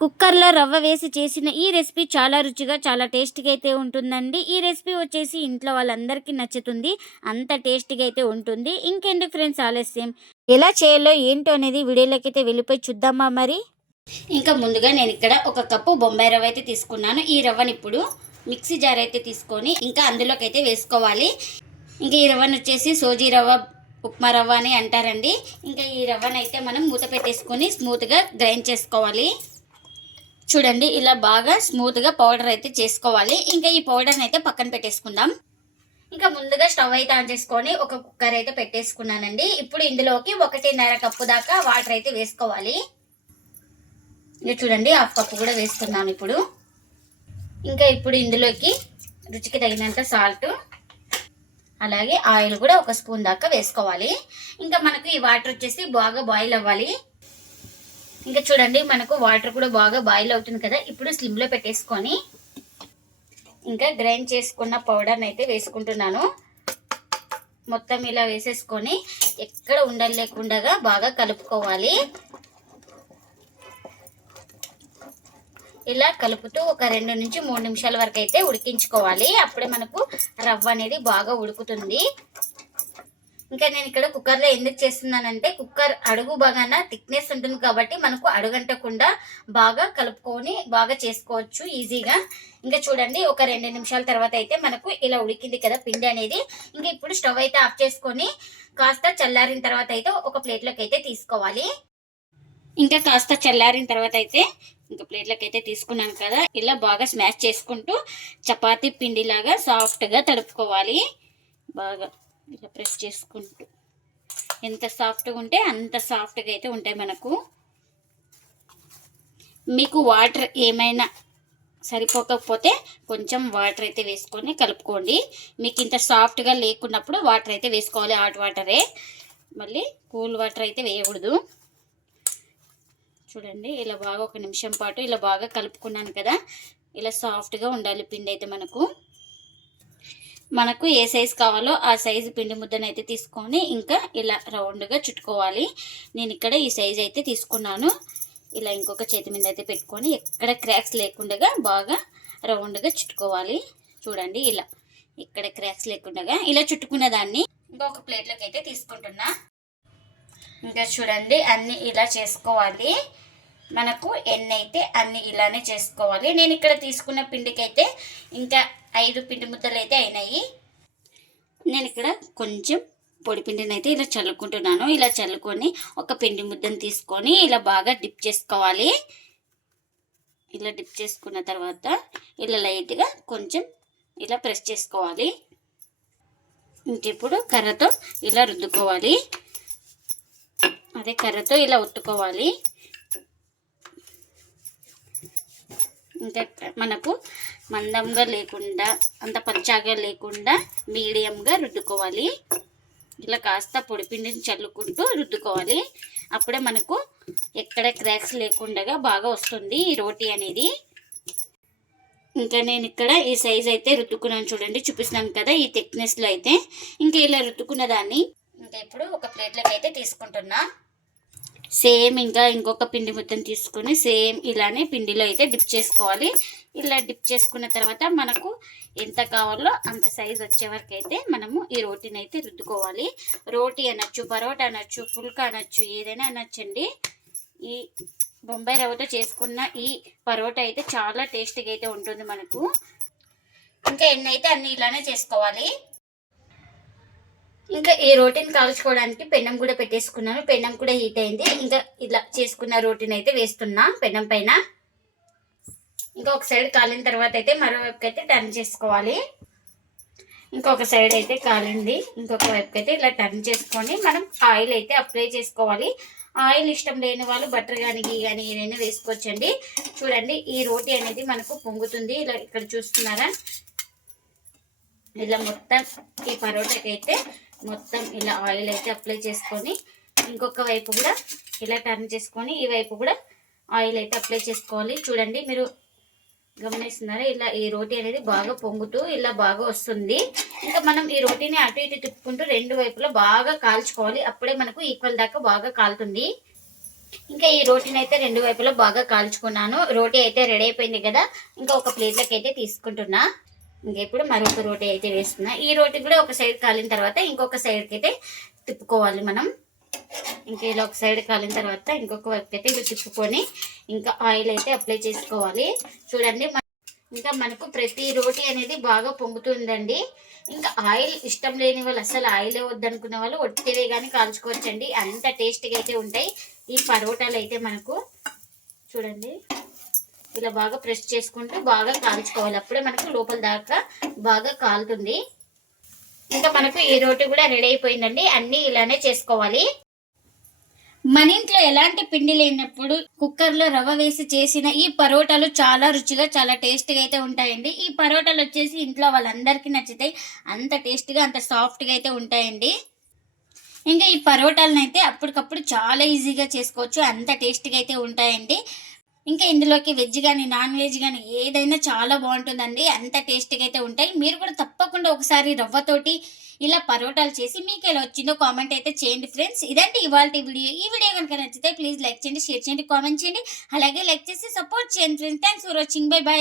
కుక్కర్లో రవ్వ వేసి చేసిన ఈ రెసిపీ చాలా రుచిగా చాలా టేస్టీగా అయితే ఉంటుందండి. ఈ రెసిపీ వచ్చేసి ఇంట్లో వాళ్ళందరికీ నచ్చుతుంది. అంత టేస్టీగా అయితే ఉంటుంది. ఇంకెందుకు ఫ్రెండ్స్ ఆలస్యం, ఎలా చేయాలో ఏంటో అనేది వీడియోలోకి అయితే వెళ్ళిపోయి చూద్దామా మరి. ఇంకా ముందుగా నేను ఇక్కడ ఒక కప్పు బొంబాయి రవ్వ అయితే తీసుకున్నాను. ఈ రవ్వని ఇప్పుడు మిక్సీ జార్ అయితే తీసుకొని ఇంకా అందులోకి అయితే వేసుకోవాలి. ఇంకా ఈ రవ్వను వచ్చేసి సోజీ రవ్వ, ఉప్మా రవ్వ అని అంటారండి. ఇంకా ఈ రవ్వను అయితే మనం మూత పెట్టేసుకొని స్మూత్గా గ్రైండ్ చేసుకోవాలి. చూడండి ఇలా బాగా స్మూత్గా పౌడర్ అయితే చేసుకోవాలి. ఇంకా ఈ పౌడర్ని అయితే పక్కన పెట్టేసుకుందాం. ఇంకా ముందుగా స్టవ్ అయితే ఆన్ చేసుకొని ఒక కుక్కర్ అయితే పెట్టేసుకున్నానండి. ఇప్పుడు ఇందులోకి 1.5 కప్పు దాకా వాటర్ అయితే వేసుకోవాలి. ఇంకా చూడండి 1/2 కప్పు కూడా వేస్తున్నాను ఇప్పుడు. ఇంకా ఇప్పుడు ఇందులోకి రుచికి తగినంత సాల్ట్, అలాగే ఆయిల్ కూడా 1 స్పూన్ దాకా వేసుకోవాలి. ఇంకా మనకు ఈ వాటర్ వచ్చేసి బాగా బాయిల్ అవ్వాలి. ఇంకా చూడండి మనకు వాటర్ కూడా బాగా బాయిల్ అవుతుంది కదా. ఇప్పుడు స్లిమ్లో పెట్టేసుకొని ఇంకా గ్రైండ్ చేసుకున్న పౌడర్ని అయితే వేసుకుంటున్నాను. మొత్తం ఇలా వేసేసుకొని ఎక్కడ ఉండలు లేకుండా బాగా కలుపుకోవాలి. ఇలా కలుపుతూ ఒక 2 నుంచి 3 నిమిషాల వరకు అయితే ఉడికించుకోవాలి. అప్పుడే మనకు రవ్వ అనేది బాగా ఉడుకుతుంది. ఇంకా నేను ఇక్కడ కుక్కర్లో ఎందుకు చేస్తున్నానంటే కుక్కర్ అడుగు బాగా థిక్నెస్ ఉంటుంది కాబట్టి మనకు అడుగంటకుండా బాగా కలుపుకొని బాగా చేసుకోవచ్చు ఈజీగా. ఇంకా చూడండి ఒక 2 నిమిషాల తర్వాత అయితే మనకు ఇలా ఉడికింది కదా పిండి అనేది. ఇంకా ఇప్పుడు స్టవ్ అయితే ఆఫ్ చేసుకొని కాస్త చల్లారిన తర్వాత అయితే ఒక ప్లేట్లోకి అయితే తీసుకోవాలి. ఇంకా కాస్త చల్లారిన తర్వాత అయితే ఇంకా ప్లేట్లోకి అయితే తీసుకున్నాను కదా. ఇలా బాగా స్మాష్ చేసుకుంటూ చపాతీ పిండిలాగా సాఫ్ట్గా తడుపుకోవాలి. బాగా ఇలా ప్రెస్ చేసుకుంటూ ఎంత సాఫ్ట్గా ఉంటే అంత సాఫ్ట్గా అయితే ఉంటాయి మనకు. మీకు వాటర్ ఏమైనా సరిపోకపోతే కొంచెం వాటర్ అయితే వేసుకొని కలుపుకోండి. మీకు ఇంత సాఫ్ట్గా లేకున్నప్పుడు వాటర్ అయితే వేసుకోవాలి. హాట్ వాటరే, మళ్ళీ కూల్ వాటర్ అయితే వేయకూడదు. చూడండి ఇలా బాగా 1 నిమిషం పాటు ఇలా బాగా కలుపుకున్నాను కదా. ఇలా సాఫ్ట్గా ఉండాలి పిండి అయితే మనకు ఏ సైజు కావాలో ఆ సైజు పిండి ముద్దను అయితే తీసుకొని ఇంకా ఇలా రౌండ్గా చుట్టుకోవాలి. నేను ఇక్కడ ఈ సైజు అయితే తీసుకున్నాను. ఇలా ఇంకొక చేతి మీద అయితే పెట్టుకొని ఎక్కడ క్రాక్స్ లేకుండా బాగా రౌండ్గా చుట్టుకోవాలి. చూడండి ఇలా ఇక్కడ క్రాక్స్ లేకుండా ఇలా చుట్టుకున్న దాన్ని ఇంకొక ప్లేట్లోకి అయితే తీసుకుంటున్నా. ఇంకా చూడండి అన్నీ ఇలా చేసుకోవాలి. మనకు ఎన్ని అయితే అన్ని ఇలానే చేసుకోవాలి. నేను ఇక్కడ తీసుకున్న పిండికి అయితే ఇంకా 5 పిండి ముద్దలు అయితే అయినాయి. నేను ఇక్కడ కొంచెం పొడి పిండిని అయితే ఇలా చల్లుకుంటున్నాను. ఇలా చల్లుకొని ఒక పిండి ముద్దను తీసుకొని ఇలా బాగా డిప్ చేసుకోవాలి. ఇలా డిప్ చేసుకున్న తర్వాత ఇలా లైట్గా కొంచెం ఇలా ప్రెస్ చేసుకోవాలి. ఇంకిప్పుడు కర్రతో ఇలా రుద్దుకోవాలి. అదే కర్రతో ఇలా ఒత్తుకోవాలి. ఇంకా మనకు మందంగా లేకుండా అంత పచ్చాగా లేకుండా మీడియంగా రుద్దుకోవాలి. ఇలా కాస్త పొడిపిండిని చల్లుకుంటూ రుద్దుకోవాలి. అప్పుడే మనకు ఎక్కడ క్రాక్స్ లేకుండా బాగా వస్తుంది ఈ రోటీ అనేది. ఇంకా నేను ఇక్కడ ఈ సైజ్ అయితే రుద్దుకున్నాను. చూడండి చూపిస్తున్నాను కదా ఈ థిక్నెస్లో అయితే. ఇంకా ఇలా రుద్దుకున్న దాన్ని ఇంకా ఇప్పుడు ఒక ప్లేట్లోకి అయితే తీసుకుంటున్నా. సేమ్ ఇంకా ఇంకొక పిండి ముద్దను తీసుకొని సేమ్ ఇలానే పిండిలో అయితే డిప్ చేసుకోవాలి. ఇలా డిప్ చేసుకున్న తర్వాత మనకు ఎంత కావాలో అంత సైజ్ వచ్చే వరకు అయితే మనము ఈ రోటీని అయితే రుద్దుకోవాలి. రోటీ అనొచ్చు, పరోటా అనొచ్చు, పుల్కా అనొచ్చు, ఏదైనా అనొచ్చండి. ఈ బొంబాయి రవ్వతో చేసుకున్న ఈ పరోటా అయితే చాలా టేస్టీగా అయితే ఉంటుంది మనకు. ఇంకా ఎన్ని అయితే అన్ని ఇలానే చేసుకోవాలి. ఇంకా ఈ రోటీని కాల్చుకోవడానికి పెన్నం కూడా పెట్టేసుకున్నాను. పెన్నం కూడా హీట్ అయింది. ఇంకా ఇలా చేసుకున్న రోటీని అయితే వేస్తున్నా పెన్నం పైన. ఇంకా ఒక సైడ్ కాలిన తర్వాత అయితే మరోవైపుకి అయితే టర్న్ చేసుకోవాలి. ఇంకొక సైడ్ అయితే కాలింది. ఇంకొక వైపుకి అయితే ఇలా టర్న్ చేసుకొని మనం ఆయిల్ అయితే అప్లై చేసుకోవాలి. ఆయిల్ ఇష్టం లేని వాళ్ళు బటర్ కానీ గీ కానీ ఏదైనా వేసుకోవచ్చండి. చూడండి ఈ రోటీ అనేది మనకు పొంగుతుంది. ఇలా ఇక్కడ చూస్తున్నారా, ఇలా మొత్తం ఈ పరోటాకి అయితే మొత్తం ఇలా ఆయిల్ అయితే అప్లై చేసుకొని ఇంకొక వైపు కూడా ఇలా టర్న్ చేసుకొని ఈ వైపు కూడా ఆయిల్ అయితే అప్లై చేసుకోవాలి. చూడండి మీరు గమనిస్తున్నారా, ఇలా ఈ రోటీ అనేది బాగా పొంగుతూ ఇలా బాగా వస్తుంది. ఇంకా మనం ఈ రోటీని అటు ఇటు తిప్పుకుంటూ 2 వైపులా బాగా కాల్చుకోవాలి. అప్పుడే మనకు ఈక్వల్ దాకా బాగా కాలుతుంది. ఇంకా ఈ రోటీని అయితే 2 వైపులా బాగా కాల్చుకున్నాను. రోటీ అయితే రెడీ అయిపోయింది కదా! ఇంకా ఒక ప్లేట్‌లోకి అయితే తీసుకుంటున్నా. ఇంకా ఇప్పుడు మరొక రోటీ అయితే వేస్తున్నా. ఈ రోటీ కూడా ఒక సైడ్ కాలిన తర్వాత ఇంకొక సైడ్‌కి అయితే తిప్పుకోవాలి మనం. ఇంకా ఇలా ఒక సైడ్ కాలిన తర్వాత ఇంకొక వైపుకి అయితే ఇలా తిప్పుకొని ఇంకా ఆయిల్ అయితే అప్లై చేసుకోవాలి. చూడండి ఇంకా మనకు ప్రతి రోటీ అనేది బాగా పొంగుతుందండి. ఇంకా ఆయిల్ ఇష్టం లేని వాళ్ళు, అసలు ఆయిలే వద్దనుకునే వాళ్ళు ఒట్టివే కానీ కాల్చుకోవచ్చండి. అంత టేస్ట్‌గా అయితే ఉంటాయి ఈ పరోటాలు అయితే మనకు. చూడండి ఇలా బాగా ప్రెస్ చేసుకుంటూ బాగా కాల్చుకోవాలి. అప్పుడే మనకు లోపల దాకా బాగా కాలుతుంది. ఇంకా మనకు ఈ రోటీ కూడా రెడీ అయిపోయిందండి. అన్నీ ఇలానే చేసుకోవాలి. మన ఇంట్లో ఎలాంటి పిండి లేనప్పుడు కుక్కర్లో రవ్వ వేసి చేసిన ఈ పరోటాలు చాలా రుచిగా చాలా టేస్ట్గా అయితే ఉంటాయండి. ఈ పరోటాలు వచ్చేసి ఇంట్లో వాళ్ళందరికీ నచ్చుతాయి. అంత టేస్ట్గా అంత సాఫ్ట్గా అయితే ఉంటాయండి. ఇంకా ఈ పరోటాలను అయితే అప్పటికప్పుడు చాలా ఈజీగా చేసుకోవచ్చు. అంత టేస్ట్గా అయితే ఉంటాయండి. ఇంకా ఇందులోకి వెజ్ గానీ, నాన్ వెజ్ గానీ ఏదైనా చాలా బావుంటుందండి. అంత టేస్టీగా అయితే ఉంటాయి. మీరు కూడా తప్పకుండా ఒకసారి రవ్వతోటి ఇలా పరోటాలు చేసి మీకెలా వచ్చిందో కామెంట్ అయితే చేయండి ఫ్రెండ్స్. ఇదండి ఇవాల్టి వీడియో. ఈ వీడియో గనుక నచ్చితే ప్లీజ్ లైక్ చేయండి, షేర్ చేయండి, కామెంట్ చేయండి. అలాగే లైక్ చేసి సపోర్ట్ చేయండి friends. Thanks for watching. By by.